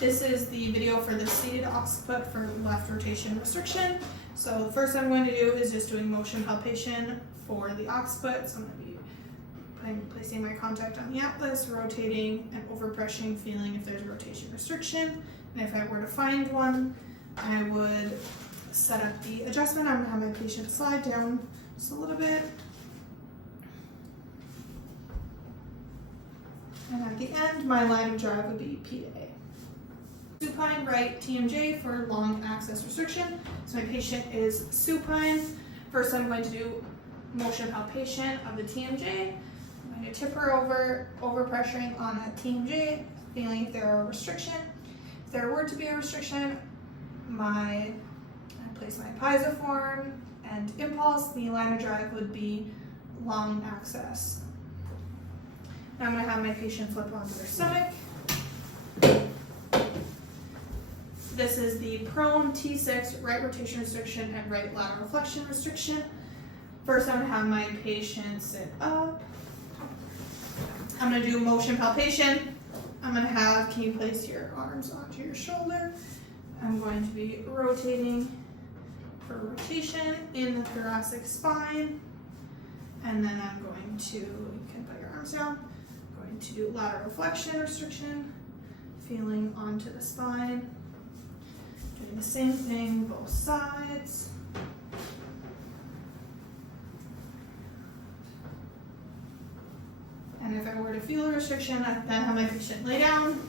This is the video for the seated occiput for left rotation restriction. So the first I'm going to do is just doing motion palpation for the occiput. So I'm going to be placing my contact on the atlas, rotating and overpressuring, feeling if there's a rotation restriction. And if I were to find one, I would set up the adjustment. I'm going to have my patient slide down just a little bit. And at the end, my line of drive would be P to A. Supine right TMJ for long axis restriction. So my patient is supine. First I'm going to do motion palpation of the TMJ. I'm going to tip her over, overpressuring on that TMJ, feeling if there are a restriction. If there were to be a restriction, I place my piezoform and impulse. The line of drive would be long axis. Now I'm going to have my patient flip onto their stomach. This is the prone T6 right rotation restriction and right lateral flexion restriction. First I'm going to have my patient sit up. I'm going to do motion palpation. I'm going to have, can you place your arms onto your shoulder? I'm going to be rotating for rotation in the thoracic spine. And then I'm going to, you can put your arms down. I'm going to do lateral flexion restriction, feeling onto the spine. Doing the same thing, both sides. And if I were to feel a restriction, I then have my patient lay down.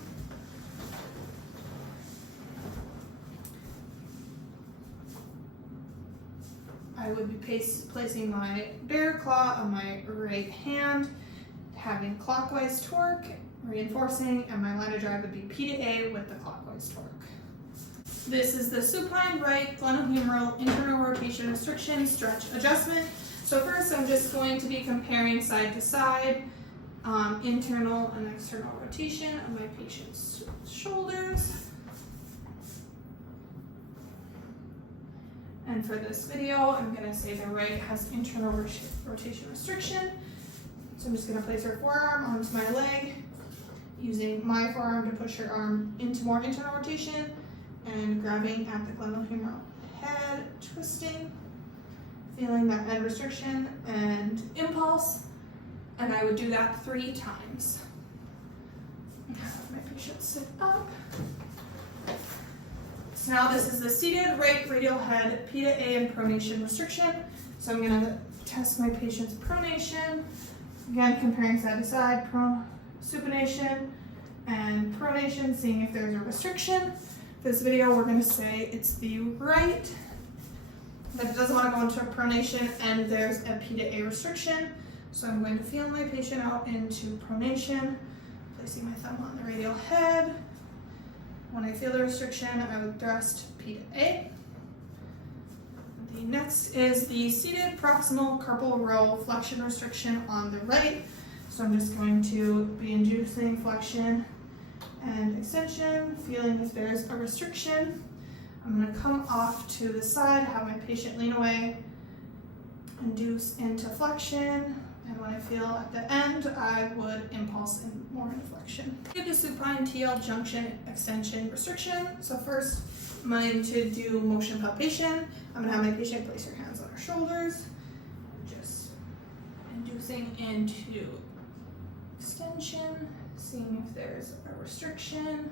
I would be placing my bear claw on my right hand, having clockwise torque, reinforcing, and my line of drive would be P to A with the clockwise torque. This is the supine right glenohumeral internal rotation restriction stretch adjustment. So first I'm just going to be comparing side to side, internal and external rotation of my patient's shoulders. And for this video, I'm going to say the right has internal rotation restriction. So I'm just going to place her forearm onto my leg, using my forearm to push her arm into more internal rotation, and grabbing at the glenohumeral head, twisting, feeling that end restriction and impulse. And I would do that 3 times. Have my patient sit up. So now this is the seated right radial head P to A and pronation restriction. So I'm going to test my patient's pronation. Again, comparing side to side, supination and pronation, seeing if there's a restriction. This video, we're going to say it's the right, but it doesn't want to go into a pronation and there's a P to A restriction. So I'm going to feel my patient out into pronation, placing my thumb on the radial head. When I feel the restriction, I would thrust P to A. The next is the seated proximal carpal row flexion restriction on the right. So I'm just going to be inducing flexion and extension, feeling if there's a restriction. I'm going to come off to the side, have my patient lean away, induce into flexion, and when I feel at the end, I would impulse in more into flexion. The supine TL junction extension restriction. So first, I'm going to do motion palpation. I'm going to have my patient place her hands on her shoulders, just inducing into extension, seeing if there's a restriction.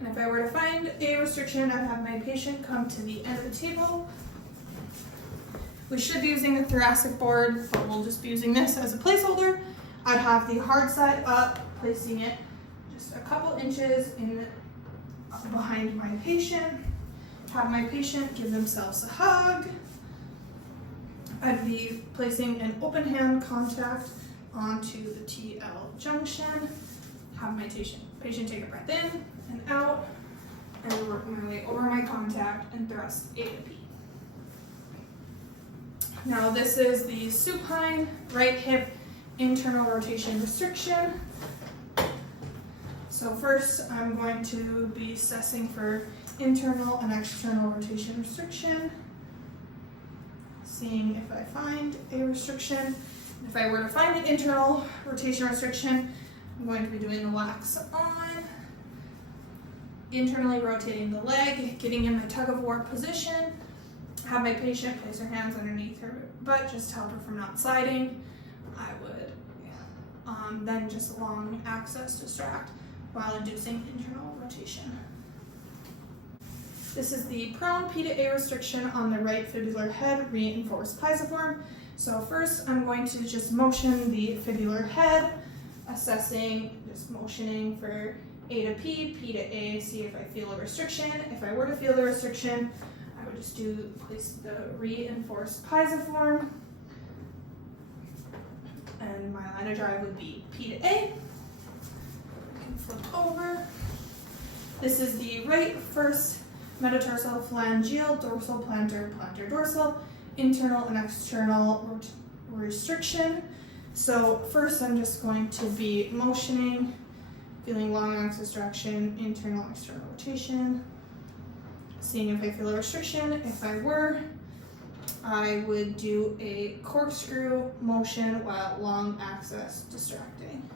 And if I were to find a restriction, I'd have my patient come to the end of the table. We should be using a thoracic board, but we'll just be using this as a placeholder. I'd have the hard side up, placing it just a couple inches behind my patient. Have my patient give themselves a hug. I'd be placing an open hand contact onto the TL junction. Have my patient take a breath in and out, and work my way over my contact and thrust A to P. Now this is the supine right hip internal rotation restriction. So first I'm going to be assessing for internal and external rotation restriction, seeing if I find a restriction. If I were to find an internal rotation restriction, I'm going to be doing the wax on, internally rotating the leg, getting in my tug of war position, have my patient place her hands underneath her butt just to help her from not sliding. I would then just long access distract while inducing internal rotation. This is the prone P to A restriction on the right fibular head reinforced pisiform. So first I'm going to just motion the fibular head, assessing, just motioning for A to P, P to A, see if I feel a restriction. If I were to feel the restriction, I would just place the reinforced pisiform, and my line of drive would be P to A. I can flip over. This is the right first metatarsal phalangeal, dorsal plantar, plantar dorsal, internal and external restriction. So first I'm just going to be motioning, feeling long axis direction, internal, external rotation, seeing if I feel a restriction. If I were, I would do a corkscrew motion while long axis distracting.